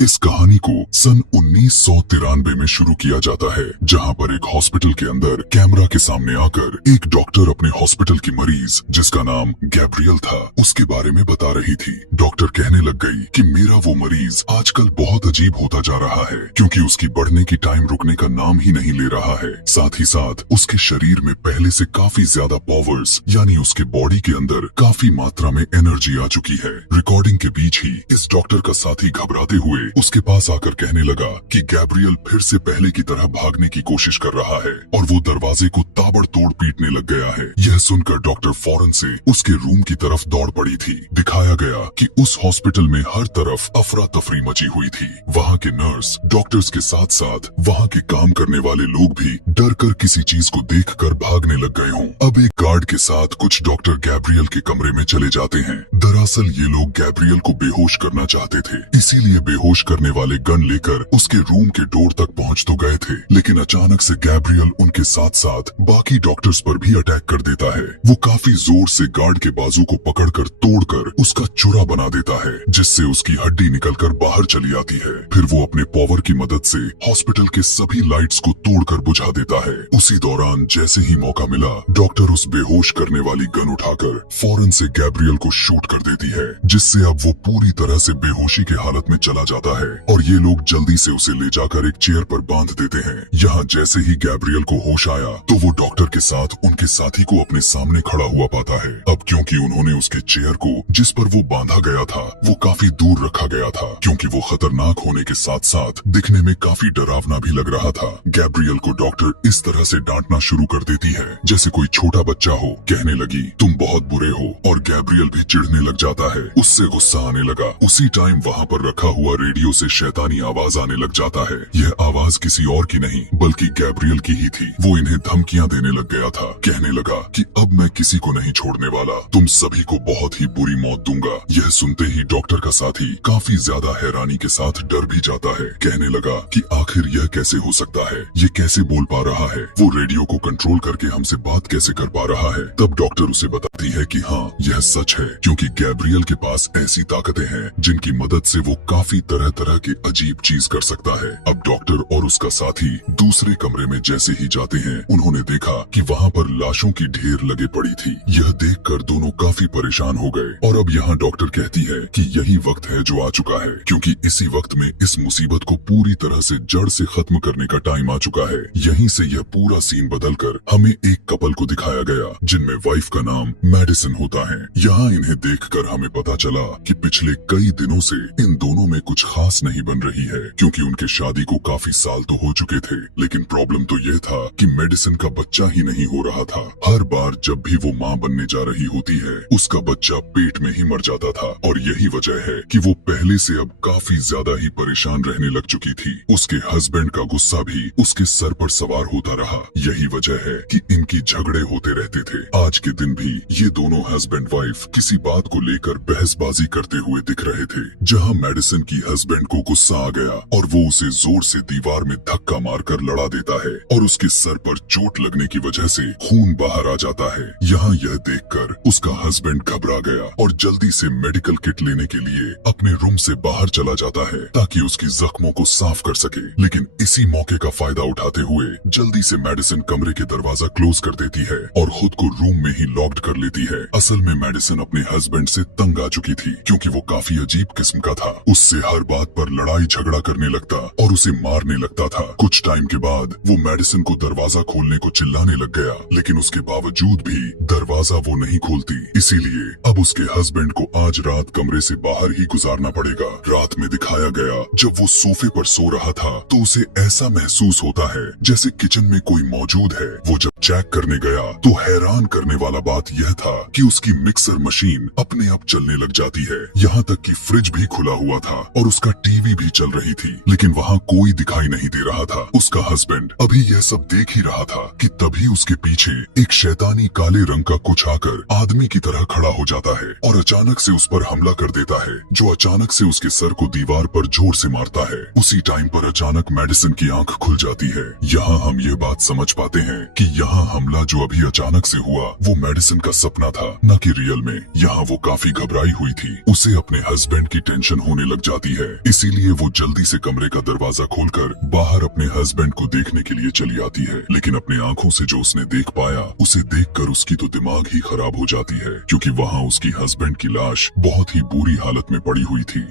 इस कहानी को सन 1993 में शुरू किया जाता है, जहां पर एक हॉस्पिटल के अंदर कैमरा के सामने आकर एक डॉक्टर अपने हॉस्पिटल की मरीज, जिसका नाम गैब्रियल था, उसके बारे में बता रही थी। डॉक्टर कहने लग गई कि मेरा वो मरीज आजकल बहुत अजीब होता जा रहा है, क्योंकि उसकी बढ़ने की टाइम रुकने का नाम ही नहीं ले रहा है। साथ ही साथ उसके शरीर में पहले से काफी ज्यादा पावर्स, यानी उसके बॉडी के अंदर काफी मात्रा में एनर्जी आ चुकी है। रिकॉर्डिंग के बीच ही इस डॉक्टर का साथी घबराते हुए उसके पास आकर कहने लगा कि गैब्रियल फिर से पहले की तरह भागने की कोशिश कर रहा है और वो दरवाजे को ताबड़तोड़ पीटने लग गया है। यह सुनकर डॉक्टर फौरन से उसके रूम की तरफ दौड़ पड़ी थी। दिखाया गया कि उस हॉस्पिटल में हर तरफ अफरा तफरी मची हुई थी। वहाँ के नर्स, डॉक्टर्स के साथ साथ वहाँ के काम करने वाले लोग भी डर कर किसी चीज को देखकर भागने लग गए हों। अब एक गार्ड के साथ कुछ डॉक्टर गैब्रियल के कमरे में चले जाते हैं। दरअसल ये लोग गैब्रियल को बेहोश करना चाहते थे, इसीलिए बेहोश करने वाले गन लेकर उसके रूम के डोर तक पहुंच तो गए थे, लेकिन अचानक से गैब्रियल उनके साथ साथ बाकी डॉक्टर्स पर भी अटैक कर देता है। वो काफी जोर से गार्ड के बाजू को पकड़कर तोड़कर उसका चुरा बना देता है, जिससे उसकी हड्डी निकलकर बाहर चली आती है। फिर वो अपने पावर की मदद से हॉस्पिटल के सभी लाइट्स को तोड़कर बुझा देता है। उसी दौरान जैसे ही मौका मिला, डॉक्टर उस बेहोश करने वाली गन उठाकर फौरन से गैब्रियल को शूट कर देती है, जिससे अब वो पूरी तरह से बेहोशी की हालत में चला जाता है और ये लोग जल्दी से उसे ले जाकर एक चेयर पर बांध देते हैं। यहाँ जैसे ही गैब्रियल को होश आया तो वो डॉक्टर के साथ उनके साथी को अपने सामने खड़ा हुआ पाता है। अब क्योंकि उन्होंने उसके चेयर को जिस पर वो बांधा गया था वो काफी दूर रखा गया था, क्योंकि वो खतरनाक होने के साथ साथ दिखने में काफी डरावना भी लग रहा था। गैब्रियल को डॉक्टर इस तरह से डांटना शुरू कर देती है जैसे कोई छोटा बच्चा हो। कहने लगी, तुम बहुत बुरे हो, और गैब्रियल भी चिढ़ने लग जाता है। उससे गुस्सा आने लगा। उसी टाइम वहाँ पर रखा हुआ रेडियो से शैतानी आवाज आने लग जाता है। यह आवाज किसी और की नहीं बल्कि गैब्रियल की ही थी। वो इन्हें धमकियां देने लग गया था। कहने लगा कि अब मैं किसी को नहीं छोड़ने वाला, तुम सभी को बहुत ही बुरी मौत दूंगा। यह सुनते ही डॉक्टर का साथी काफी ज्यादा हैरानी के साथ डर भी जाता है। कहने लगा कि आखिर यह कैसे हो सकता है, ये कैसे बोल पा रहा है, वो रेडियो को कंट्रोल करके हमसे बात कैसे कर पा रहा है। तब डॉक्टर उसे बताती है कि हाँ, यह सच है, क्योंकि गैब्रियल के पास ऐसी ताकतें हैं जिनकी मदद से वो काफी तरह तरह के अजीब चीज कर सकता है। अब डॉक्टर और उसका साथी दूसरे कमरे में जैसे ही जाते हैं, उन्होंने देखा कि वहाँ पर लाशों की ढेर लगे पड़ी थी। यह देखकर दोनों काफी परेशान हो गए और अब यहाँ डॉक्टर कहती है कि यही वक्त है जो आ चुका है, क्योंकि इसी वक्त में इस मुसीबत को पूरी तरह से जड़ से खत्म करने का टाइम आ चुका है। यहीं से यह पूरा सीन बदलकर हमें एक कपल को दिखाया गया, जिनमें वाइफ का नाम मेडिसिन होता है। यहाँ इन्हें देखकर हमें पता चला कि पिछले कई दिनों से इन दोनों में कुछ खास नहीं बन रही है, क्योंकि उनके शादी को काफी साल तो हो चुके थे, लेकिन प्रॉब्लम तो यह था कि मेडिसिन का बच्चा ही नहीं हो रहा था। हर बार जब भी वो माँ बनने जा रही होती है, उसका बच्चा पेट में ही मर जाता था, और यही वजह है कि वो पहले से अब काफी ज्यादा ही परेशान रहने लग चुकी थी। उसके हस्बैंड का गुस्सा भी उसके सर पर सवार होता रहा। यही वजह है कि इनकी झगड़े होते रहते थे। आज के दिन भी ये दोनों हस्बैंड वाइफ किसी बात को लेकर बहसबाजी करते हुए दिख रहे थे, जहाँ मेडिसिन की हस्बैंड को गुस्सा आ गया और वो उसे जोर से दीवार में धक्का मारकर लड़ा देता है और उसके सर पर चोट लगने की वजह से खून बाहर आ जाता है। यहाँ यह देखकर उसका हस्बैंड घबरा गया और जल्दी से मेडिकल किट लेने के लिए अपने रूम से बाहर चला जाता है, ताकि उसकी जख्मों को साफ कर सके। लेकिन इसी मौके का फायदा उठाते हुए जल्दी से मेडिसिन कमरे के दरवाजा क्लोज कर देती है और खुद को रूम में ही लॉक्ड कर लेती है। असल में मेडिसिन अपने हस्बैंड से तंग आ चुकी थी, क्योंकि वो काफी अजीब किस्म का था। उससे हर बात पर लड़ाई झगड़ा करने लगता और उसे मारने लगता था। कुछ टाइम के बाद वो मेडिसिन को दरवाजा खोलने को चिल्लाने लग गया, लेकिन उसके बावजूद भी दरवाजा वो नहीं खोलती। इसीलिए अब उसके हस्बैंड को आज रात कमरे से बाहर ही गुजारना पड़ेगा। रात में दिखाया गया जब वो सोफे पर सो रहा था तो उसे ऐसा महसूस होता है जैसे किचन में कोई मौजूद है। वो जब चेक करने गया तो हैरान करने वाला बात यह था कि उसकी मिक्सर मशीन अपने आप चलने लग जाती है। यहाँ तक कि फ्रिज भी खुला हुआ था और उसका टीवी भी चल रही थी, लेकिन वहाँ कोई दिखाई नहीं दे रहा था। उसका हस्बैंड अभी यह सब देख ही रहा था कि तभी उसके पीछे एक शैतानी काले रंग का कुछ आकर आदमी की तरह खड़ा हो जाता है और अचानक से उस पर हमला कर देता है, जो अचानक से उसके सर को दीवार पर जोर से मारता है। उसी टाइम पर अचानक मेडिसिन की आंख खुल जाती है। यहाँ हम ये बात समझ पाते हैं कि यहाँ हमला जो अभी अचानक से हुआ वो मेडिसिन का सपना था, न कि रियल में। यहाँ वो काफी घबराई हुई थी। उसे अपने हस्बैंड की टेंशन होने लग जाती है है, इसीलिए वो जल्दी से कमरे का दरवाजा खोलकर बाहर अपने हस्बैंड को देखने के लिए चली आती है। लेकिन अपने आंखों से जो उसने देख पाया, उसे देखकर उसकी तो दिमाग ही खराब हो जाती है, क्योंकि वहाँ उसकी हस्बैंड की लाश बहुत ही बुरी हालत में पड़ी हुई थी।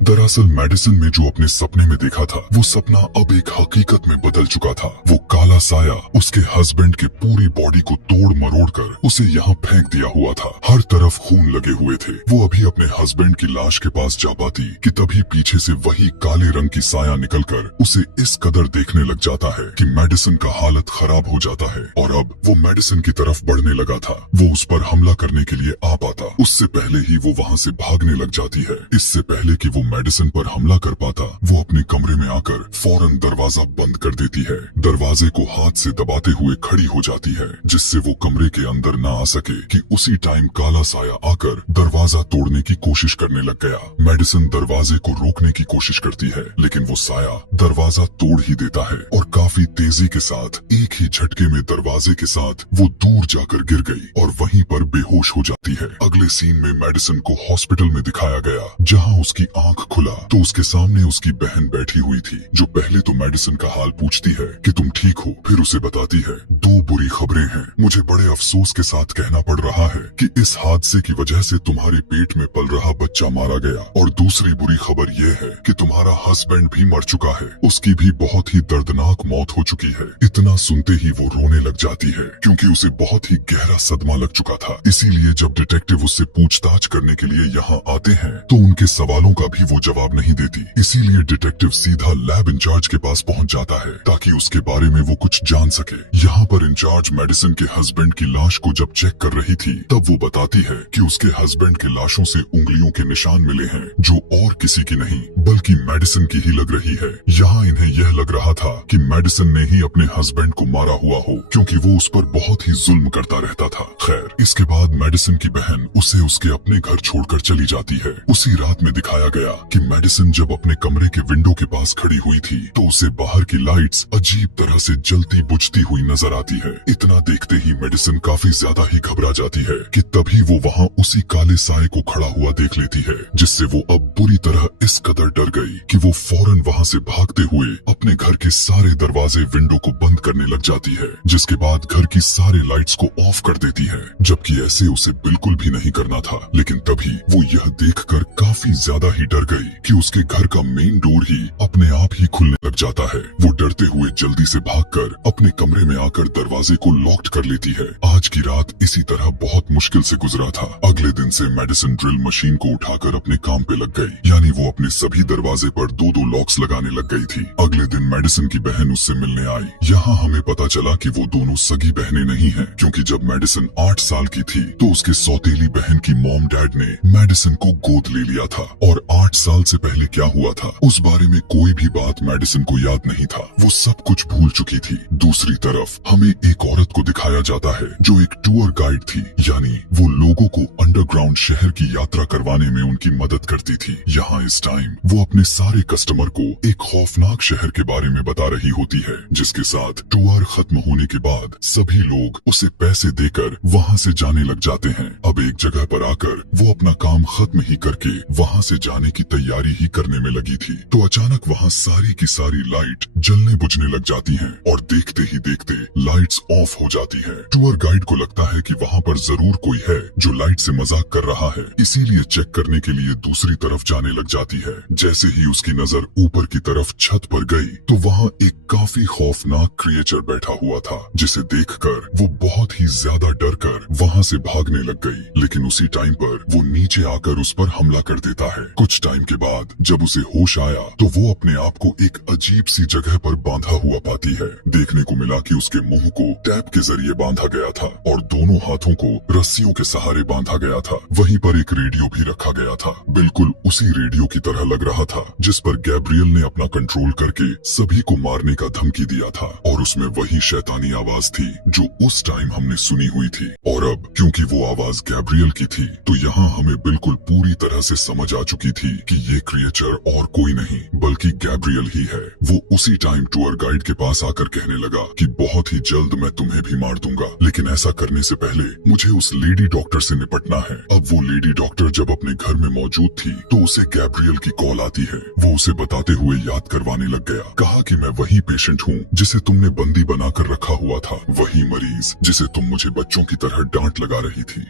दरअसल मेडिसन में जो अपने सपने में देखा था, वो सपना अब एक हकीकत में बदल चुका था। वो काला साया उसके हस्बैंड के पूरी बॉडी को तोड़ मरोड़ कर उसे यहाँ फेंक दिया हुआ था। हर तरफ खून लगे हुए थे। वो अभी अपने हस्बैंड की लाश के पास जा पाती कि तभी पीछे से वही काले रंग की साया निकलकर उसे इस कदर देखने लग जाता है कि मेडिसन का हालत खराब हो जाता है और अब वो मेडिसन की तरफ बढ़ने लगा था। वो उस पर हमला करने के लिए आ पाता, उससे पहले ही वो वहाँ से भागने लग जाती है। इससे पहले कि वो मेडिसन पर हमला कर पाता, वो अपने कमरे में आकर फौरन दरवाजा बंद कर देती है। दरवाजे को हाथ से दबाते हुए खड़ी हो जाती है, जिससे वो कमरे के अंदर ना आ सके कि उसी टाइम काला साया आकर दरवाजा तोड़ने की कोशिश करने लग गया। मेडिसन दरवाजे को रोकने की कोशिश करती है, लेकिन वो साया दरवाजा तोड़ ही देता है और काफी तेजी के साथ एक ही झटके में दरवाजे के साथ वो दूर जाकर गिर गई और वहीं पर बेहोश हो जाती है। अगले सीन में मेडिसन को हॉस्पिटल में दिखाया गया, जहाँ उसकी आंख खुला तो उसके सामने उसकी बहन बैठी हुई थी, जो पहले तो मेडिसन का हाल पूछती है कि तुम ठीक हो, फिर उसे बताती है 2 बुरी खबरें हैं। मुझे बड़े अफसोस के साथ कहना पड़ रहा है कि इस हादसे की वजह से तुम्हारे पेट में पल रहा बच्चा मारा गया, और दूसरी बुरी खबर यह है कि तुम्हारा हस्बैंड भी मर चुका है, उसकी भी बहुत ही दर्दनाक मौत हो चुकी है। इतना सुनते ही वो रोने लग जाती है, क्योंकि उसे बहुत ही गहरा सदमा लग चुका था। इसीलिए जब डिटेक्टिव उससे पूछताछ करने के लिए यहाँ आते हैं, तो उनके सवालों का भी वो जवाब नहीं देती। इसीलिए डिटेक्टिव सीधा लैब इंचार्ज के पास पहुंच जाता है, ताकि उसके बारे में वो कुछ जान सके। यहाँ पर इंचार्ज मेडिसन के हस्बैंड की लाश को जब चेक कर रही थी, तब वो बताती है कि उसके हस्बैंड के लाशों से उंगलियों के निशान मिले हैं, जो और किसी की नहीं बल्कि मेडिसन की ही लग रही है। यहाँ इन्हें यह लग रहा था कि मेडिसन ने ही अपने हस्बैंड को मारा हुआ हो, क्योंकि वो उस पर बहुत ही जुल्म करता रहता था। खैर, इसके बाद मेडिसन की बहन उसे उसके अपने घर छोड़कर चली जाती है। उसी रात में दिखाया गया कि मेडिसन जब अपने कमरे के विंडो के पास खड़ी हुई थी, तो उसे बाहर की लाइट्स अजीब तरह से जलती बुझती हुई नजर आती है। इतना देखते ही मेडिसन काफी ज्यादा ही घबरा जाती है कि तभी वो वहाँ उसी काले साए को खड़ा हुआ देख लेती है, जिससे वो अब बुरी तरह इस कदर डर गई कि वो फौरन वहाँ से भागते हुए अपने घर के सारे दरवाजे विंडो को बंद करने लग जाती है, जिसके बाद घर की सारे लाइट्स को ऑफ कर देती है, जबकि ऐसे उसे बिल्कुल भी नहीं करना था। लेकिन तभी वो यह देखकर काफी ज्यादा ही डर गई कि उसके घर का मेन डोर ही अपने आप ही खुलने लग जाता है। वो डरते हुए जल्दी से भागकर अपने कमरे में आकर दरवाजे को लॉक कर लेती है। आज की रात इसी तरह बहुत मुश्किल से गुजरा था। अगले दिन से मेडिसन ड्रिल मशीन को उठाकर अपने काम पे लग गई, यानी वो अपने सभी दरवाजे पर 2-2 लॉक्स लगाने लग गई थी। अगले दिन मेडिसन की बहन उससे मिलने आई। यहाँ हमें पता चला कि वो दोनों सगी बहनें नहीं हैं, क्योंकि जब मेडिसन 8 साल की थी, तो उसके सौतेली बहन की मॉम डैड ने मेडिसन को गोद ले लिया था, और 8 साल से पहले क्या हुआ था उस बारे में कोई भी बात मेडिसन को याद नहीं था। वो सब कुछ भूल चुकी थी। दूसरी तरफ हमें एक औरत को दिखाया जाता है, जो एक टूर गाइड थी, यानी वो लोगों को अंडरग्राउंड शहर की यात्रा करवाने में उनकी मदद करती थी। यहाँ इस टाइम वो अपने सारे कस्टमर को एक खौफनाक शहर के बारे में बता रही होती है, जिसके साथ टूर खत्म होने के बाद सभी लोग उसे पैसे देकर वहाँ से जाने लग जाते हैं। अब एक जगह पर आकर वो अपना काम खत्म ही करके वहाँ से जाने की तैयारी ही करने में लगी थी, तो अचानक वहाँ सारी की सारी लाइट जलने बुझने लग जाती हैं, और देखते ही देखते लाइट्स ऑफ हो जाती हैं। टूर गाइड को लगता है कि वहाँ पर जरूर कोई है जो लाइट से मजाक कर रहा है, इसीलिए चेक करने के लिए दूसरी तरफ जाने लग जाती है। जैसे ही उसकी नजर ऊपर की तरफ छत पर गई, तो वहाँ एक काफी खौफनाक क्रिएचर बैठा हुआ था, जिसे देखकर वो बहुत ही ज्यादा डर कर वहाँ से भागने लग गई। लेकिन उसी टाइम पर वो नीचे आकर उस पर हमला कर देता है। कुछ टाइम के बाद जब उसे होश आया, तो वो अपने आप को एक अजीब सी जगह पर बांधा हुआ पाती है। देखने को मिला कि उसके मुंह को टैप के जरिए बांधा गया था और दोनों हाथों को रस्सियों के सहारे बांधा गया था। वहीं पर एक रेडियो भी रखा गया था, बिल्कुल उसी रेडियो की तरह लग रहा था जिस पर गैब्रियल ने अपना कंट्रोल करके सभी को मारने का धमकी दिया था, और उसमें वही शैतानी आवाज थी जो उस टाइम हमने सुनी हुई थी। और अब क्योंकि वो आवाज गैब्रियल की थी, तो यहाँ हमें बिल्कुल पूरी तरह से समझ आ चुकी थी कि ये क्रिएचर और कोई नहीं बल्कि गैब्रियल ही है। वो उसी टाइम टूर गाइड के पास आकर कहने लगा कि बहुत ही जल्द मैं तुम्हें भी मार दूंगा, लेकिन ऐसा करने से पहले मुझे उस लेडी डॉक्टर से निपटना है। अब वो लेडी डॉक्टर जब अपने घर में मौजूद थी तो उसे गैब्रियल की कॉल आती है। वो उसे बताते हुए याद करवाने लग गया, कहा कि मैं वही पेशेंट हूँ जिसे तुमने बंदी बनाकर रखा हुआ था, वही मरीज जिसे तुम मुझे बच्चों की तरह डांट लगा रही थी।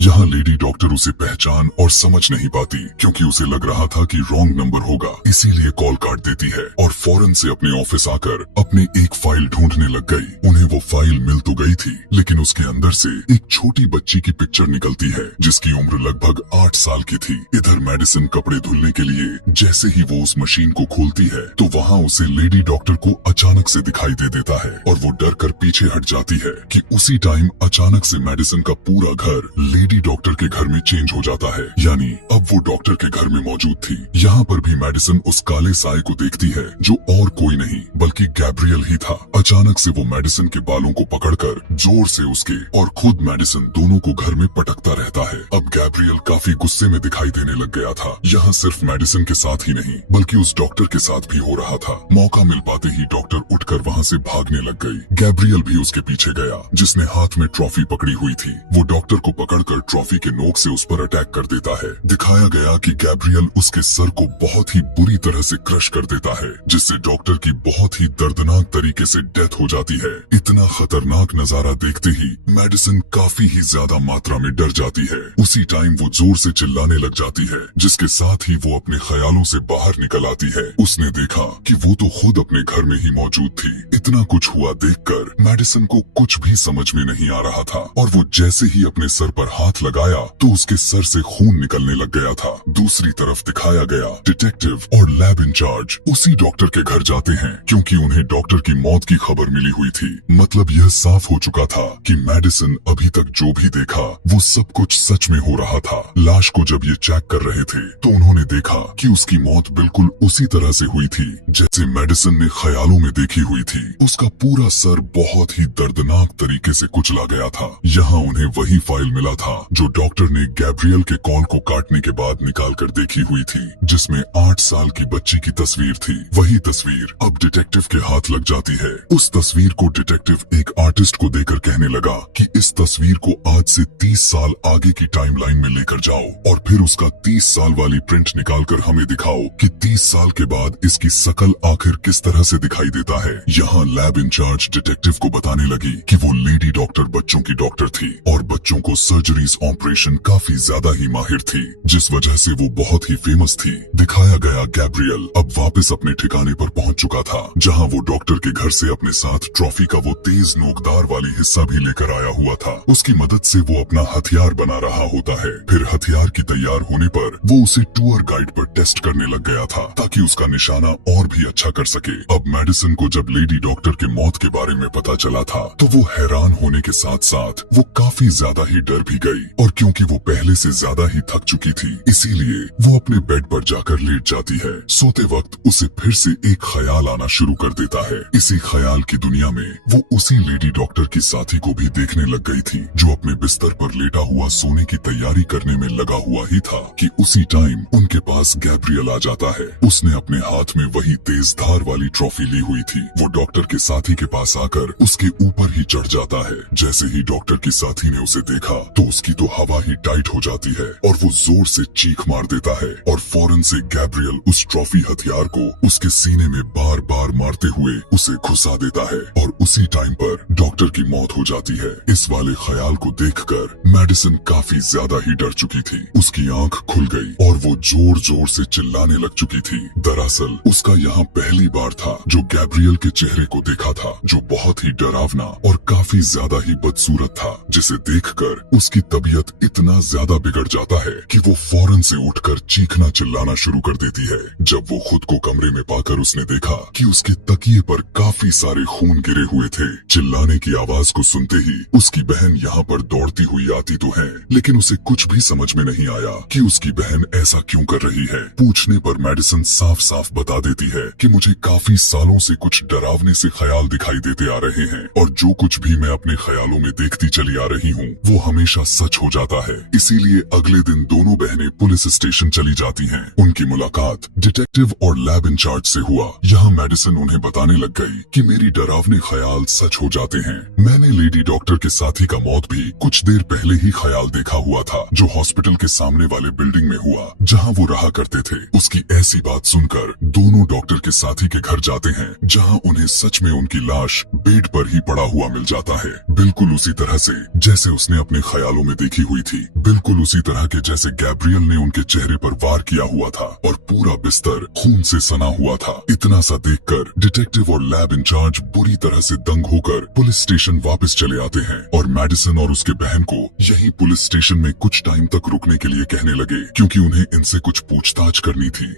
यहाँ लेडी डॉक्टर उसे पहचान और समझ नहीं पाती क्योंकि उसे लग रहा था कि रॉन्ग नंबर होगा, इसीलिए कॉल काट देती है और फौरन से अपने ऑफिस आकर अपनी एक फाइल ढूंढने लग गई। उन्हें वो फाइल मिल तो गई थी, लेकिन उसके अंदर से एक छोटी बच्ची की पिक्चर निकलती है जिसकी उम्र लगभग 8 साल की थी। इधर मेडिसिन कपड़े धुलने के लिए जैसे ही वो उस मशीन को खोलती है तो वहाँ उसे लेडी डॉक्टर को अचानक से दिखाई दे देता है और वो डर कर पीछे हट जाती है कि उसी टाइम अचानक से मेडिसिन का पूरा घर लेडी डॉक्टर के घर में चेंज हो जाता है, यानी अब वो डॉक्टर के घर में मौजूद थी। यहाँ पर भी मेडिसिन उस काले साए को देखती है जो और कोई नहीं बल्कि गैब्रियल ही था। अचानक से वो मेडिसिन के बालों को पकड़कर जोर से उसके और खुद मेडिसिन दोनों को घर में पटकता रहता है। अब गैब्रियल काफी गुस्से में दिखाई देने लग गया था। यहाँ सिर्फ मेडिसिन के साथ ही नहीं बल्कि उस डॉक्टर के साथ भी हो रहा था। मौका मिल पाते ही डॉक्टर उठकर वहाँ से भागने लग गई। गैब्रियल भी उसके पीछे गया, जिसने हाथ में ट्रॉफी पकड़ी हुई थी। वो डॉक्टर को पकड़कर ट्रॉफी के नोक से उस पर अटैक कर देता है। दिखाया गया कि गैब्रियल उसके सर को बहुत ही बुरी तरह से क्रश कर देता है, जिससे डॉक्टर की बहुत ही दर्दनाक तरीके से डेथ हो जाती है। इतना खतरनाक नजारा देखते ही मेडिसिन काफी ही ज्यादा मात्रा में डर जाती है। उसी टाइम वो जोर से चिल्लाने लग जाती है, जिसके साथ ही वो अपने ख्यालों से बाहर निकल आती है। उसने देखा कि वो तो खुद अपने घर में ही मौजूद थी। इतना कुछ हुआ देखकर मेडिसिन को कुछ भी समझ में नहीं आ रहा था और वो जैसे ही अपने सर पर हाथ लगाया तो उसके सर से खून निकलने लग गया था। दूसरी तरफ दिखाया गया डिटेक्टिव और लैब इंचार्ज उसी डॉक्टर के घर जाते हैं क्योंकि उन्हें डॉक्टर की मौत की खबर मिली हुई थी। मतलब यह साफ हो चुका था कि मेडिसिन अभी तक जो भी देखा वो सब कुछ सच में हो रहा था। लाश को जब ये चेक कर रहे थे तो उन्होंने देखा कि उसकी मौत बिल्कुल उसी तरह से हुई थी जैसे मेडिसिन ने ख्यालों में देखी हुई थी। उसका पूरा सर बहुत ही दर्दनाक तरीके से कुचला गया था। यहाँ उन्हें वही फाइल मिला था जो डॉक्टर ने गैब्रियल के कॉल को काटने के बाद निकाल कर देखी हुई थी, जिसमें 8 साल की बच्ची की तस्वीर थी। वही तस्वीर अब डिटेक्टिव के हाथ लग जाती है। उस तस्वीर को डिटेक्टिव एक आर्टिस्ट को देकर कहने लगा कि इस तस्वीर को आज से 30 साल आगे की टाइमलाइन में लेकर जाओ और फिर उसका 30 साल वाली प्रिंट निकालकर हमें दिखाओ कि 30 साल के बाद इसकी शकल आखिर किस तरह से दिखाई देता है। यहाँ लैब इंचार्ज डिटेक्टिव को बताने लगी कि वो लेडी डॉक्टर बच्चों की डॉक्टर थी और बच्चों को सर्जरीज ऑपरेशन काफी ज्यादा ही माहिर थी, जिस वजह से वो बहुत ही फेमस थी। दिखाया गया गैब्रियल अब वापस अपने ठिकाने पर पहुंच चुका था, जहां वो डॉक्टर के घर से अपने साथ ट्रॉफी का वो तेज नोकदार वाली हिस्सा भी लेकर आया हुआ था। उसकी मदद से वो अपना हथियार बना रहा होता है। फिर हथियार की तैयार होने पर वो उसे टूर गाइड पर टेस्ट करने लग गया था ताकि उसका निशाना और भी अच्छा कर सके। अब मेडिसिन को जब लेडी डॉक्टर के मौत के बारे में पता चला था तो वो हैरान होने के साथ साथ वो काफी ज्यादा ही डर भी गई और क्योंकि वो पहले से ज्यादा ही थक चुकी थी इसीलिए वो अपने बेड पर जाकर लेट जाती है। सोते वक्त उसे फिर से एक ख्याल आना शुरू कर देता है। इसी ख्याल की दुनिया में वो उसी लेडी डॉक्टर की साथी को भी देखने लग गई थी जो अपने बिस्तर पर लेटा हुआ सोने की तैयारी करने में लगा हुआ ही था कि उसी टाइम उनके पास गैब्रियल आ जाता है। उसने अपने हाथ में वही तेज धार वाली ट्रॉफी ली हुई थी। वो डॉक्टर के साथी के पास आकर उसके ऊपर ही चढ़ जाता है। जैसे ही डॉक्टर की साथी ने उसे देखा तो उसकी तो हवा ही टाइट हो जाती है और वो जोर से चीख मार देता है और फौरन से गैब्रियल उस ट्रॉफी हथियार को उसके सीने में बार बार मारते हुए उसे घुसा देता है और उसी टाइम पर डॉक्टर की मौत हो जाती है। इस वाले ख्याल को देखकर मेडिसिन काफी ज्यादा ही डर चुकी थी। उसकी आंख खुल गई और वो जोर जोर से चिल्लाने लग चुकी थी। दरअसल उसका यहाँ पहली बार था जो गैब्रियल के चेहरे को देखा था, जो बहुत ही डरावना और काफी ज्यादा ही बदसूरत था, जिसे देखकर उसकी तबीयत इतना ज्यादा बिगड़ जाता है कि वो फौरन से उठकर चीखना चिल्लाना शुरू कर देती है। जब वो खुद को कमरे में पाकर उसने देखा कि उसके तकिए पर काफी सारे खून गिरे हुए थे। चिल्लाने की आवाज को सुनते ही उसकी बहन यहाँ पर दौड़ती हुई आती तो है, लेकिन उसे कुछ भी समझ में नहीं आया कि उसकी बहन ऐसा क्यों कर रही है। पूछने पर मेडिसिन साफ साफ बता देती है कि मुझे काफी सालों से कुछ डरावने से ख्याल दिखाई देते आ रहे हैं और जो कुछ भी मैं अपने ख्यालों में देखती चली आ रही हूँ वो हमेशा सच हो जाता है। इसीलिए अगले दिन दोनों बहनें पुलिस स्टेशन चली जाती हैं। उनकी मुलाकात डिटेक्टिव और लैब इंचार्ज से हुआ। यहाँ मेडिसिन उन्हें बताने लग गई कि मेरी डरावने ख्याल सच हो जाते हैं। मैंने लेडी डॉक्टर के साथी का मौत भी कुछ देर पहले ही ख्याल देखा हुआ था, जो हॉस्पिटल के सामने वाले बिल्डिंग में हुआ जहाँ वो रहा करते थे। उसकी ऐसी बात सुनकर दोनों डॉक्टर के साथी के घर जाते हैं, जहाँ उन्हें सच में उनकी लाश बेड पर ही पड़ा हुआ मिल जाता है, बिल्कुल उसी तरह से जैसे उसने अपने ख्यालों में देखी हुई थी, बिल्कुल उसी तरह के जैसे गैब्रियल ने उनके चेहरे पर वार किया हुआ था और पूरा बिस्तर खून से सना हुआ था। इतना सा देखकर डिटेक्टिव और लैब इंचार्ज बुरी तरह से दंग होकर पुलिस स्टेशन वापस चले आते हैं और मेडिसन और उसके बहन को यही पुलिस स्टेशन में कुछ टाइम तक रुकने के लिए कहने लगे, क्योंकि उन्हें इनसे कुछ पूछताछ करनी थी।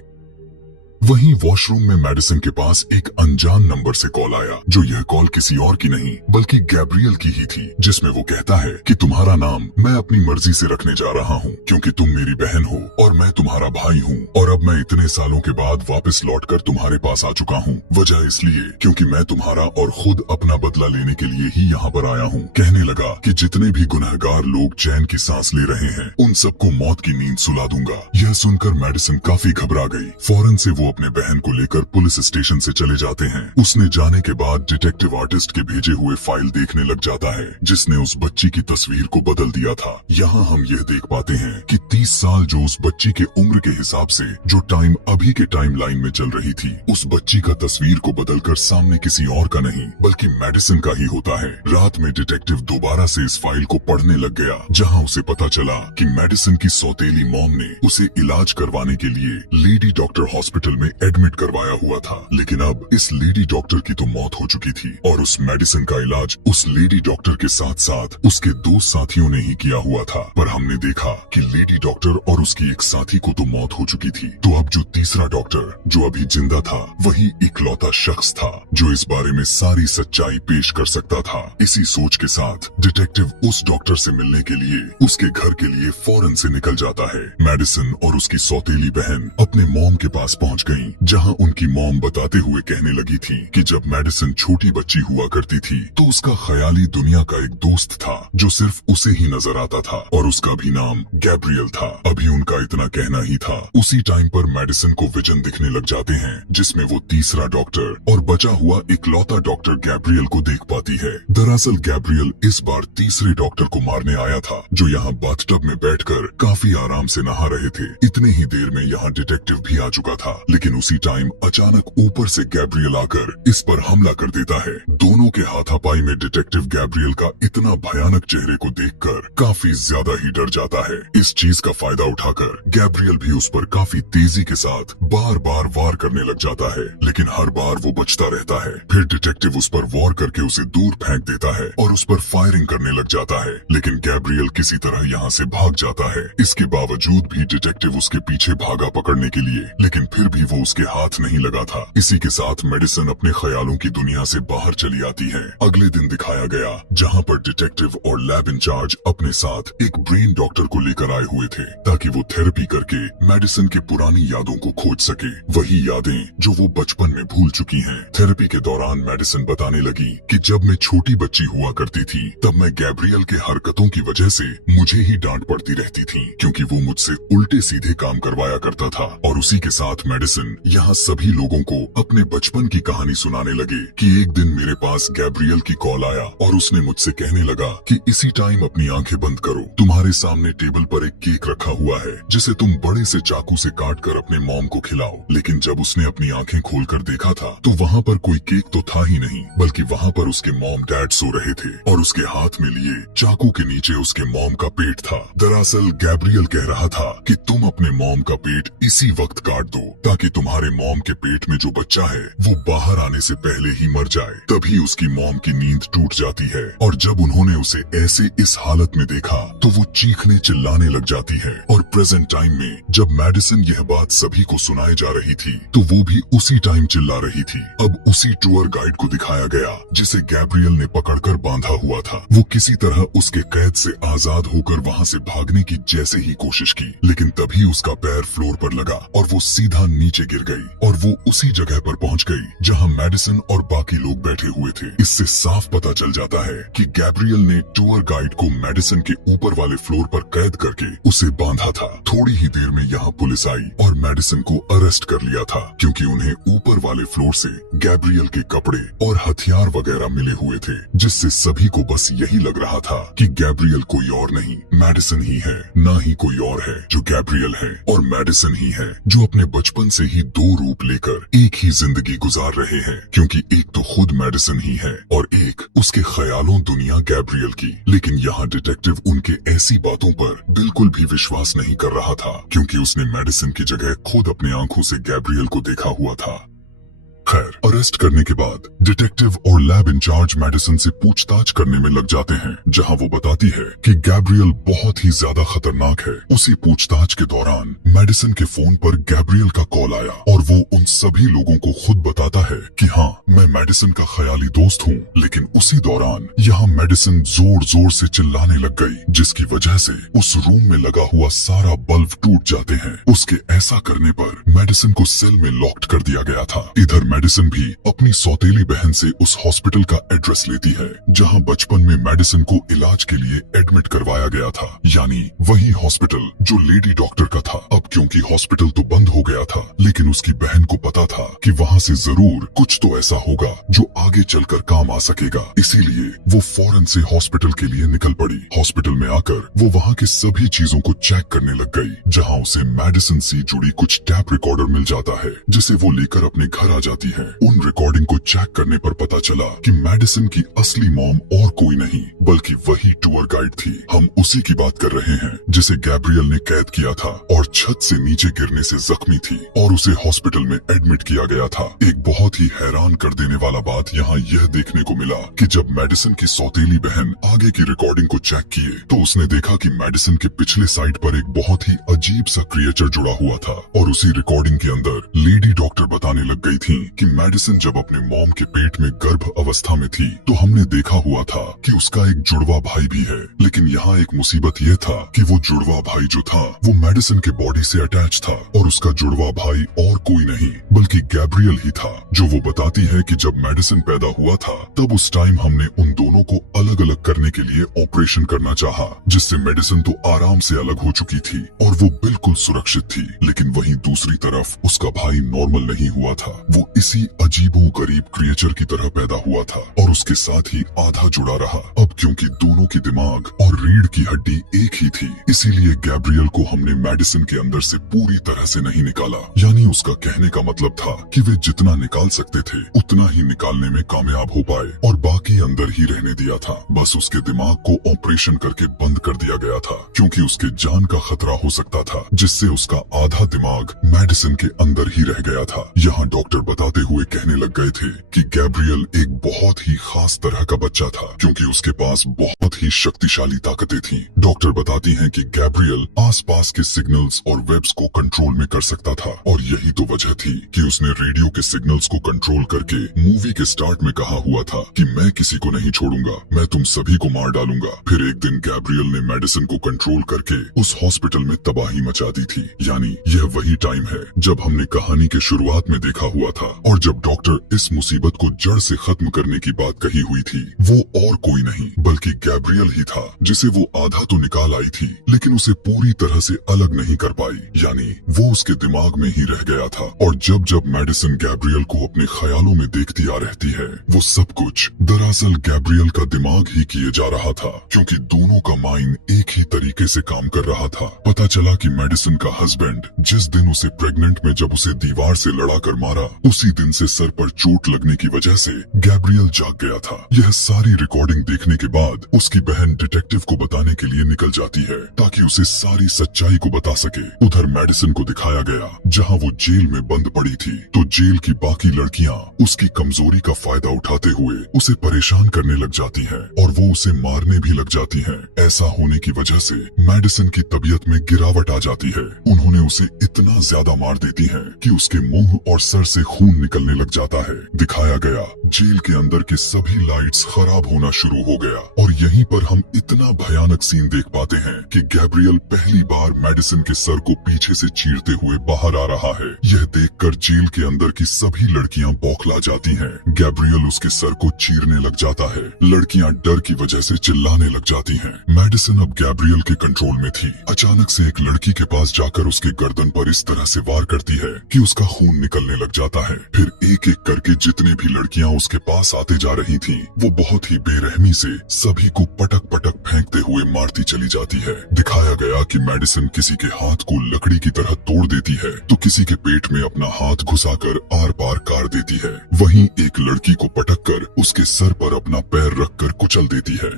वहीं वॉशरूम में मेडिसन के पास एक अनजान नंबर से कॉल आया, जो यह कॉल किसी और की नहीं बल्कि गैब्रियल की ही थी, जिसमें वो कहता है कि तुम्हारा नाम मैं अपनी मर्जी से रखने जा रहा हूँ, क्योंकि तुम मेरी बहन हो और मैं तुम्हारा भाई हूँ, और अब मैं इतने सालों के बाद वापस लौटकर तुम्हारे पास आ चुका हूँ। वजह इसलिए क्योंकि मैं तुम्हारा और खुद अपना बदला लेने के लिए ही यहाँ पर आया हूँ। कहने लगा कि जितने भी गुनहगार लोग चैन की सांस ले रहे हैं, उन सबको मौत की नींद सुला दूंगा। यह सुनकर मेडिसन काफी घबरा गई। फौरन से वो अपने बहन को लेकर पुलिस स्टेशन से चले जाते हैं। उसने जाने के बाद डिटेक्टिव आर्टिस्ट के भेजे हुए फाइल देखने लग जाता है, जिसने उस बच्ची की तस्वीर को बदल दिया था। यहाँ हम यह देख पाते हैं कि 30 साल जो उस बच्ची के उम्र के हिसाब से जो टाइम अभी के टाइम लाइन में चल रही थी, उस बच्ची का तस्वीर को बदलकर सामने किसी और का नहीं बल्कि मेडिसन का ही होता है। रात में डिटेक्टिव दोबारा से इस फाइल को पढ़ने लग गया, जहाँ उसे पता चला कि मेडिसन की सौतेली मॉम ने उसे इलाज करवाने के लिए लेडी डॉक्टर हॉस्पिटल में एडमिट करवाया हुआ था, लेकिन अब इस लेडी डॉक्टर की तो मौत हो चुकी थी और उस मेडिसिन का इलाज उस लेडी डॉक्टर के साथ साथ उसके 2 साथियों ने ही किया हुआ था। पर हमने देखा कि लेडी डॉक्टर और उसकी एक साथी को तो मौत हो चुकी थी, तो अब जो तीसरा डॉक्टर जो अभी जिंदा था, वही इकलौता शख्स था जो इस बारे में सारी सच्चाई पेश कर सकता था। इसी सोच के साथ डिटेक्टिव उस डॉक्टर से मिलने के लिए उसके घर के लिए फौरन से निकल जाता है। मेडिसिन और उसकी सौतेली बहन अपने मॉम के पास पहुंच गईं, जहां उनकी मॉम बताते हुए कहने लगी थी कि जब मेडिसिन छोटी बच्ची हुआ करती थी तो उसका ख्याली दुनिया का एक दोस्त था जो सिर्फ उसे ही नजर आता था और उसका भी नाम गैब्रियल था। अभी उनका इतना कहना ही था। उसी टाइम पर मेडिसिन को विजन दिखने लग जाते हैं, जिसमें वो तीसरा डॉक्टर और बचा हुआ इकलौता डॉक्टर गैब्रियल को देख पाती है। दरअसल गैब्रियल इस बार तीसरे डॉक्टर को मारने आया था, जो यहाँ बाथटब में बैठकर काफी आराम से नहा रहे थे। इतने ही देर में यहाँ डिटेक्टिव भी आ चुका था, लेकिन उसी टाइम अचानक ऊपर से गैब्रियल आकर इस पर हमला कर देता है। दोनों के हाथापाई में डिटेक्टिव गैब्रियल का इतना भयानक चेहरे को देखकर काफी ज्यादा ही डर जाता है। इस चीज का फायदा उठाकर गैब्रियल भी उस पर काफी तेजी के साथ बार बार वार करने लग जाता है, लेकिन हर बार वो बचता रहता है। फिर डिटेक्टिव उस पर वार करके उसे दूर फेंक देता है और उस पर फायरिंग करने लग जाता है, लेकिन गैब्रियल किसी तरह यहाँ से भाग जाता है। इसके बावजूद भी डिटेक्टिव उसके पीछे भागा पकड़ने के लिए, लेकिन फिर भी वो उसके हाथ नहीं लगा था। इसी के साथ मेडिसिन अपने ख्यालों की दुनिया से बाहर चली आती है। अगले दिन दिखाया गया, जहाँ पर डिटेक्टिव और लैब इंचार्ज अपने साथ एक ब्रेन डॉक्टर को लेकर आए हुए थे, ताकि वो थेरेपी करके मेडिसिन के पुरानी यादों को खोज सके, वही यादें जो वो बचपन में भूल चुकी हैं। थेरेपी के दौरान मेडिसिन बताने लगी कि जब मैं छोटी बच्ची हुआ करती थी, तब मैं गैब्रियल के हरकतों की वजह से मुझे ही डांट पड़ती रहती थी, क्योंकि वो मुझसे उल्टे सीधे काम करवाया करता था। और उसी के साथ मेडिसिन यहाँ सभी लोगों को अपने बचपन की कहानी सुनाने लगे कि एक दिन मेरे पास गैब्रियल की कॉल आया और उसने मुझसे कहने लगा कि इसी टाइम अपनी आंखें बंद करो, तुम्हारे सामने टेबल पर एक केक रखा हुआ है जिसे तुम बड़े से चाकू से काट कर अपने मॉम को खिलाओ। लेकिन जब उसने अपनी आंखें खोलकर देखा था तो वहाँ पर कोई केक तो था ही नहीं, बल्कि वहाँ पर उसके मॉम डैड सो रहे थे और उसके हाथ में लिए चाकू के नीचे उसके मॉम का पेट था। दरअसल गैब्रियल कह रहा था कि तुम अपने मॉम का पेट इसी वक्त काट दो, ताकि तुम्हारे मॉम के पेट में जो बच्चा है वो बाहर आने से पहले ही मर जाए। तभी उसकी मॉम की नींद टूट जाती है और जब उन्होंने उसे ऐसे इस हालत में देखा तो वो चीखने चिल्लाने लग जाती है। और प्रेजेंट टाइम में जब मेडिसिन यह बात सभी को सुनाए जा रही थी तो वो भी उसी टाइम चिल्ला रही थी। अब उसी टूर गाइड को दिखाया गया जिसे गैब्रियल ने पकड़कर बांधा हुआ था। वो किसी तरह उसके कैद से आजाद होकर वहाँ से भागने की जैसे ही कोशिश की, लेकिन तभी उसका पैर फ्लोर पर लगा और वो सीधा नीचे नीचे गिर गई और वो उसी जगह पर पहुंच गई जहां मेडिसन और बाकी लोग बैठे हुए थे। इससे साफ पता चल जाता है कि गैब्रियल ने टूर गाइड को मेडिसन के ऊपर वाले फ्लोर पर कैद करके उसे बांधा था। थोड़ी ही देर में यहाँ पुलिस आई और मेडिसन को अरेस्ट कर लिया था, क्योंकि उन्हें ऊपर वाले फ्लोर से गैब्रियल के कपड़े और हथियार वगैरह मिले हुए थे, जिससे सभी को बस यही लग रहा था कि गैब्रियल कोई और नहीं, मेडिसन ही है। ना ही कोई और है जो गैब्रियल है, और मेडिसन ही है जो अपने बचपन से ही दो रूप लेकर एक ही जिंदगी गुजार रहे हैं, क्योंकि एक तो खुद मेडिसन ही है और एक उसके ख्यालों दुनिया गैब्रियल की। लेकिन यहाँ डिटेक्टिव उनके ऐसी बातों पर बिल्कुल भी विश्वास नहीं कर रहा था, क्योंकि उसने मेडिसन की जगह खुद अपनी आंखों से गैब्रियल को देखा हुआ था। खैर, अरेस्ट करने के बाद डिटेक्टिव और लैब इंचार्ज मेडिसन से पूछताछ करने में लग जाते हैं, जहां वो बताती है कि गैब्रियल बहुत ही ज्यादा खतरनाक है। उसी पूछताछ के दौरान मेडिसन के फोन पर गैब्रियल का कॉल आया और वो उन सभी लोगों को खुद बताता है कि हाँ, मैं मेडिसन का ख्याली दोस्त हूँ। लेकिन उसी दौरान यहाँ मेडिसन जोर जोर से चिल्लाने लग गई, जिसकी वजह से उस रूम में लगा हुआ सारा बल्ब टूट जाते हैं। उसके ऐसा करने पर मेडिसन को सेल में लॉक्ड कर दिया गया था। इधर मेडिसन भी अपनी सौतेली बहन से उस हॉस्पिटल का एड्रेस लेती है जहां बचपन में मेडिसन को इलाज के लिए एडमिट करवाया गया था, यानी वही हॉस्पिटल जो लेडी डॉक्टर का था। अब क्योंकि हॉस्पिटल तो बंद हो गया था, लेकिन उसकी बहन को पता था कि वहां से जरूर कुछ तो ऐसा होगा जो आगे चलकर काम आ सकेगा, इसीलिए वो फौरन से हॉस्पिटल के लिए निकल पड़ी। हॉस्पिटल में आकर वो वहाँ के सभी चीजों को चेक करने लग गई, जहाँ उसे मेडिसन से जुड़ी कुछ टैप रिकॉर्डर मिल जाता है, जिसे वो लेकर अपने घर आ जाती है। उन रिकॉर्डिंग को चेक करने पर पता चला कि मेडिसन की असली मॉम और कोई नहीं बल्कि वही टूर गाइड थी। हम उसी की बात कर रहे हैं जिसे गैब्रियल ने कैद किया था और छत से नीचे गिरने से जख्मी थी और उसे हॉस्पिटल में एडमिट किया गया था। एक बहुत ही हैरान कर देने वाला बात यहाँ यह देखने को मिला कि जब मेडिसन की सौतेली बहन आगे की रिकॉर्डिंग को चेक किए तो उसने देखा कि मेडिसन के पिछले साइड पर एक बहुत ही अजीब सा क्रिएचर जुड़ा हुआ था, और उसी रिकॉर्डिंग के अंदर लेडी डॉक्टर बताने लग गई थी कि मेडिसन जब अपने मॉम के पेट में गर्भ अवस्था में थी तो हमने देखा हुआ था कि उसका एक जुड़वा भाई भी है। लेकिन यहाँ एक मुसीबत यह था कि वो जुड़वा भाई जो था वो मेडिसन के बॉडी से अटैच था, और उसका जुड़वा भाई और कोई नहीं बल्कि गैब्रियल ही था। जो वो बताती है कि जब मेडिसन पैदा हुआ था तब उस टाइम हमने उन दोनों को अलग अलग करने के लिए ऑपरेशन करना चाहा, जिससे मेडिसन तो आराम से अलग हो चुकी थी और वो बिल्कुल सुरक्षित थी। लेकिन वहीं दूसरी तरफ उसका भाई नॉर्मल नहीं हुआ था, वो इसी अजीबो गरीब क्रिएचर की तरह पैदा हुआ था और उसके साथ ही आधा जुड़ा रहा। अब क्योंकि दोनों की दिमाग और रीढ़ की हड्डी एक ही थी, इसीलिए गैब्रियल को हमने मेडिसन के अंदर से पूरी तरह से नहीं निकाला। यानी उसका कहने का मतलब था कि वे जितना निकाल सकते थे उतना ही निकालने में कामयाब हो पाए और बाकी अंदर ही रहने दिया था। बस उसके दिमाग को ऑपरेशन करके बंद कर दिया गया था, क्योंकि उसके जान का खतरा हो सकता था, जिससे उसका आधा दिमाग मेडिसन के अंदर ही रह गया था। यहाँ डॉक्टर बताते हुए कहने लग गए थे कि गैब्रियल एक बहुत ही खास तरह का बच्चा था, क्योंकि उसके पास बहुत ही शक्तिशाली ताकतें थीं। डॉक्टर बताती हैं कि गैब्रियल आसपास के सिग्नल्स और वेब्स को कंट्रोल में कर सकता था, और यही तो वजह थी कि उसने रेडियो के सिग्नल्स को कंट्रोल करके मूवी के स्टार्ट में कहा हुआ था कि मैं किसी को नहीं छोड़ूंगा, मैं तुम सभी को मार डालूंगा। फिर एक दिन गैब्रियल ने मेडिसन को कंट्रोल करके उस हॉस्पिटल में तबाही मचा दी थी। यानी यह वही टाइम है जब हमने कहानी के शुरुआत में देखा हुआ था, और जब डॉक्टर इस मुसीबत को जड़ से खत्म करने की बात कही हुई थी, वो और कोई नहीं बल्कि गैब्रियल ही था, जिसे वो आधा तो निकाल आई थी लेकिन उसे पूरी तरह से अलग नहीं कर पाई। यानी वो उसके दिमाग में ही रह गया था, और जब जब मेडिसन गैब्रियल को अपने ख्यालों में देखती आ रहती है, वो सब कुछ दरअसल गैब्रियल का दिमाग ही किए जा रहा था, क्योंकि दोनों का माइंड एक ही तरीके से काम कर रहा था। पता चला कि मेडिसन का हस्बैंड जिस दिन उसे प्रेग्नेंट में जब उसे दीवार से लड़ा कर मारा, उसी दिन से सर पर चोट लगने की वजह से गैब्रियल जाग गया था। यह सारी रिकॉर्डिंग देखने के बाद उसकी बहन डिटेक्टिव को बताने के लिए निकल जाती है ताकि उसे सारी सच्चाई को बता सके। उधर मेडिसन को दिखाया गया जहां वो जेल में बंद पड़ी थी, तो जेल की बाकी लड़कियां उसकी कमजोरी का फायदा उठाते हुए उसे परेशान करने लग जाती हैं और वो उसे मारने भी लग जाती हैं। ऐसा होने की वजह से मेडिसन की तबीयत में गिरावट आ जाती है। उन्होंने उसे इतना ज्यादा मार देती है कि उसके मुंह और सर से खून निकलने लग जाता है। दिखाया गया जेल के अंदर के सभी लाइट्स खराब होना शुरू हो गया और यहीं पर हम इतना भयानक सीन देख पाते हैं कि गैब्रियल पहली बार मेडिसिन के सर को पीछे से चीरते हुए बाहर आ रहा है। यह देखकर जेल के अंदर की सभी लड़कियां बौखला जाती हैं। गैब्रियल उसके सर को चीरने लग जाता है। लड़कियां डर की वजह से चिल्लाने लग जाती हैं। मेडिसिन अब गैब्रियल के कंट्रोल में थी। अचानक से एक लड़की के पास जाकर उसके गर्दन पर इस तरह से वार करती है कि उसका खून निकलने लग जाता है। फिर एक एक करके जितने भी लड़कियां उसके पास आते जा रही थीं, वो बहुत ही बेरहमी से सभी को पटक पटक फेंकते हुए मारती चली जाती है। दिखाया गया कि मेडिसिन किसी के हाथ को लकड़ी की तरह तोड़ देती है तो किसी के पेट में अपना हाथ घुसाकर आर पार काट देती है। वहीं एक लड़की को पटककर उसके सर पर अपना पैर रखकर कुचल देती है।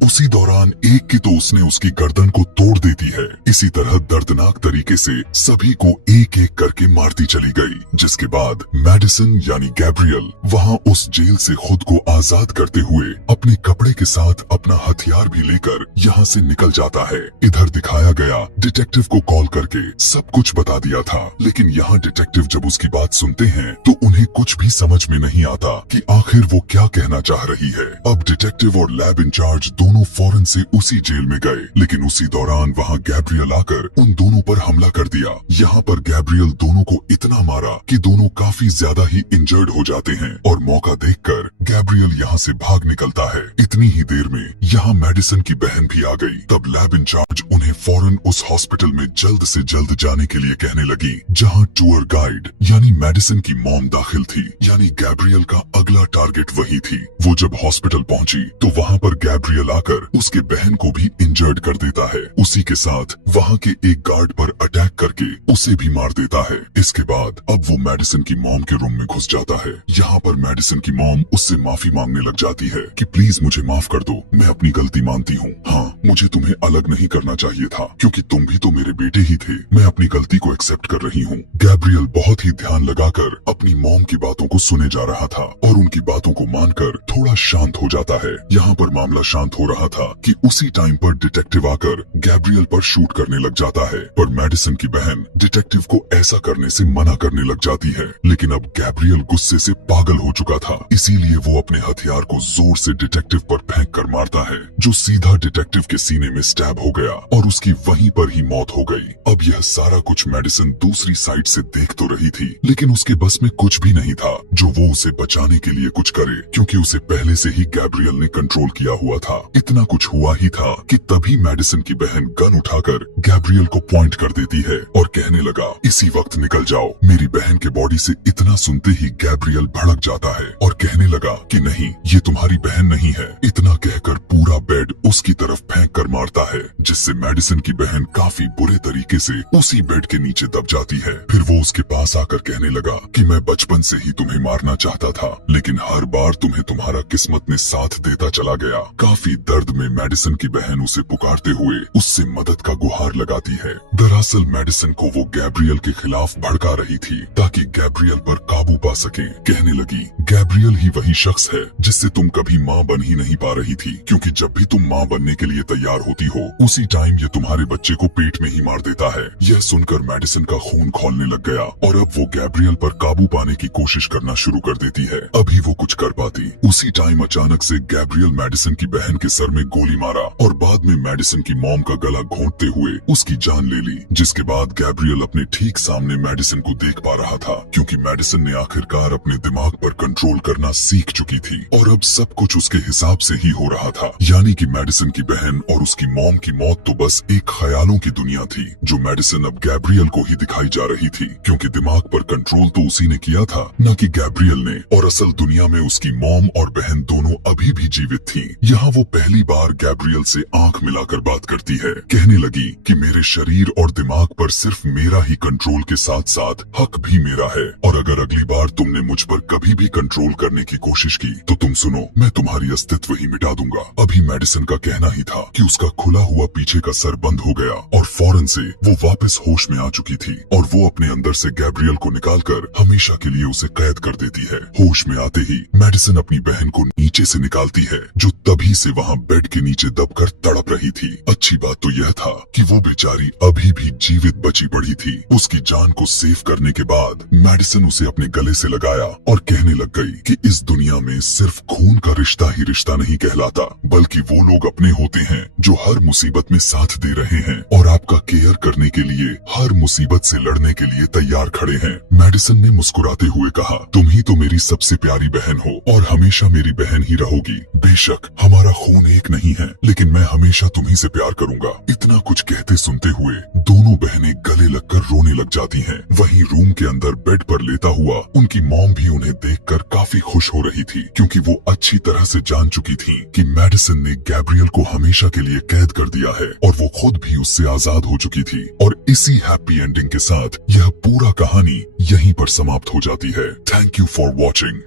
उसी दौरान एक की तो उसने उसकी गर्दन को तोड़ देती है। इसी तरह दर्दनाक तरीके से सभी को एक एक करके मारती चली गई, जिसके बाद मेडिसिन यानी गैब्रियल वहां उस जेल से खुद को आजाद करते हुए अपने कपड़े के साथ अपना हथियार भी लेकर यहाँ से निकल जाता है। इधर दिखाया गया डिटेक्टिव को कॉल करके सब कुछ बता दिया था, लेकिन यहाँ डिटेक्टिव जब उसकी बात सुनते हैं तो उन्हें कुछ भी समझ में नहीं आता कि आखिर वो क्या कहना चाह रही है। अब डिटेक्टिव और लैब इंचार्ज दोनों फौरन से उसी जेल में गए, लेकिन उसी दौरान वहाँ गैब्रियल आकर उन दोनों पर हमला कर दिया। यहाँ पर गैब्रियल दोनों को इतना मारा कि दोनों काफी ज्यादा ही इंजर्ड हो जाते हैं और मौका देखकर गैब्रियल यहाँ से भाग निकलता है। इतनी ही देर में यहाँ मेडिसिन की बहन भी आ गई। तब लैब इंचार्ज उन्हें फौरन उस हॉस्पिटल में जल्द से जल्द जाने के लिए कहने लगी जहाँ टूर गाइड यानी मेडिसिन की मॉम दाखिल थी। यानी गैब्रियल का अगला टारगेट वही थी। वो जब हॉस्पिटल पहुंची तो वहाँ पर गैब्रियल आकर उसके बहन को भी इंजर्ड कर देता है। उसी के साथ वहाँ के एक गार्ड पर अटैक करके उसे भी मार देता है। इसके बाद अब वो मेडिसिन की मॉम के रूम में घुस जाता है। यहाँ पर मेडिसिन की मॉम उससे माफी मांगने लग जाती है कि प्लीज मुझे माफ कर दो, मैं अपनी गलती मानती हूँ। हाँ, मुझे तुम्हें अलग नहीं करना चाहिए था क्योंकि तुम भी तो मेरे बेटे ही थे। मैं अपनी गलती को एक्सेप्ट कर रही हूँ। गैब्रियल बहुत ही ध्यान लगाकर अपनी मॉम की बातों को सुने जा रहा था और उनकी बातों को मानकर थोड़ा शांत हो जाता है। यहाँ पर मामला शांत हो रहा था कि उसी टाइम पर डिटेक्टिव आकर गैब्रियल पर शूट करने लग जाता है, पर मेडिसिन की बहन डिटेक्टिव को ऐसा करने से मना करने लग जाती है। लेकिन अब गैब्रियल गुस्से से पागल हो चुका था, इसीलिए वो अपने हथियार को जोर से डिटेक्टिव पर फेंक कर मारता है, जो सीधा डिटेक्टिव के सीने में स्टैब हो गया और उसकी वहीं पर ही मौत हो गई। अब यह सारा कुछ मेडिसिन दूसरी साइड से देख तो रही थी, लेकिन उसके बस में कुछ भी नहीं था जो वो उसे बचाने के लिए कुछ करे, क्योंकि उसे पहले से ही गैब्रियल ने कंट्रोल किया हुआ था। इतना कुछ हुआ ही था कि तभी मेडिसिन की बहन गन उठाकर गैब्रियल को पॉइंट कर देती है और कहने लगा इसी वक्त निकल जाओ। मेरी बहन के बॉडी से इतना सुनते ही गैब्रियल भड़क जाता है और कहने लगा कि नहीं, ये तुम्हारी बहन नहीं है। इतना कहकर पूरा बेड उसकी तरफ फेंक कर मारता है, जिससे मेडिसिन की बहन काफी बुरे तरीके से उसी बेड के नीचे दब जाती है। फिर वो उसके पास आकर कहने लगा कि मैं बचपन से ही तुम्हें मारना चाहता था, लेकिन हर बार तुम्हें तुम्हारा किस्मत ने साथ देता चला गया। काफी दर्द में मेडिसिन की बहन उसे पुकारते हुए उससे मदद का गुहार लगाती है। दरअसल मेडिसिन को वो गैब्रियल के खिलाफ भड़का रही थी ताकि गैब्रियल पर काबू पा सके। कहने लगी गैब्रियल ही वही शख्स है जिससे तुम कभी माँ बन ही नहीं पा रही थी, क्योंकि जब भी तुम माँ बनने के लिए तैयार होती हो उसी टाइम ये तुम्हारे बच्चे को पेट में ही मार देता है। यह सुनकर मेडिसिन का खून खौलने लग गया और अब वो गैब्रियल पर काबू पाने की कोशिश करना शुरू कर देती है। अभी वो कुछ कर पाती, उसी टाइम अचानक से गैब्रियल मेडिसिन की बहन के सर में गोली मारा और बाद में मेडिसिन की मॉम का गला घोंटते हुए उसकी जान ले ली। जिसके बाद गैब्रियल अपने ठीक सामने मेडिसिन को देख पा रहा था, क्योंकि मेडिसिन ने आखिरकार अपने दिमाग पर कंट्रोल करना सीख चुकी थी और अब सब कुछ उसके हिसाब से ही हो रहा था। यानी कि मेडिसिन की बहन और उसकी मॉम की मौत तो बस एक ख्यालों की दुनिया थी, जो मेडिसिन अब गैब्रियल को ही दिखाई जा रही थी, क्योंकि दिमाग पर कंट्रोल तो उसी ने किया था, न कि गैब्रियल ने। और असल दुनिया में उसकी मॉम और बहन दोनों अभी भी जीवित थी। यहाँ वो पहली बार गैब्रियल से आंख मिलाकर बात करती है। कहने लगी कि मेरे शरीर और दिमाग पर सिर्फ मेरा ही कंट्रोल के साथ साथ हक भी मेरा है, और अगर अगली बार तुमने मुझ पर कभी भी कंट्रोल करने की कोशिश की तो तुम सुनो, मैं तुम्हारी अस्तित्व ही मिटा दूंगा। अभी मेडिसिन का कहना ही था कि उसका खुला हुआ पीछे का सर बंद हो गया और फौरन से वो वापस होश में आ चुकी थी और वो अपने अंदर से गैब्रियल को निकालकर हमेशा के लिए उसे कैद कर देती है। होश में आते ही मेडिसन अपनी बहन को नीचे से निकालती है, जो तभी से वहाँ बेड के नीचे दबकर तड़प रही थी। अच्छी बात तो यह था कि वो बेचारी अभी भी जीवित बची पड़ी थी। उसकी जान को सेव करने के बाद मेडिसन उसे अपने गले से लगाया और कहने लग गई कि इस दुनिया में सिर्फ खून का रिश्ता ही रिश्ता नहीं कहलाता, बल्कि वो लोग अपने होते हैं जो हर मुसीबत में साथ दे रहे हैं और आपका केयर करने के लिए हर मुसीबत से लड़ने के लिए तैयार खड़े हैं। मेडिसन ने मुस्कुराते हुए कहा, तुम ही तो मेरी सबसे प्यारी बहन हो और हमेशा मेरी बहन ही रहोगी। बेशक हमारा खून एक नहीं है, लेकिन मैं हमेशा तुम्ही से प्यार करूंगा। इतना कुछ कहते सुनते हुए दोनों बहनें गले लगकर रोने लग जाती हैं। वहीं रूम के अंदर बेड पर लेटा हुआ उनकी मॉम भी उन्हें देखकर काफी खुश हो रही थी, क्योंकि वो अच्छी तरह से जान चुकी थी कि मेडिसन ने गैब्रियल को हमेशा के लिए कैद कर दिया है और वो खुद भी उससे आजाद हो चुकी थी। और इसी हैप्पी एंडिंग के साथ यह पूरा कहानी यहीं पर समाप्त हो जाती है। Thank you for watching.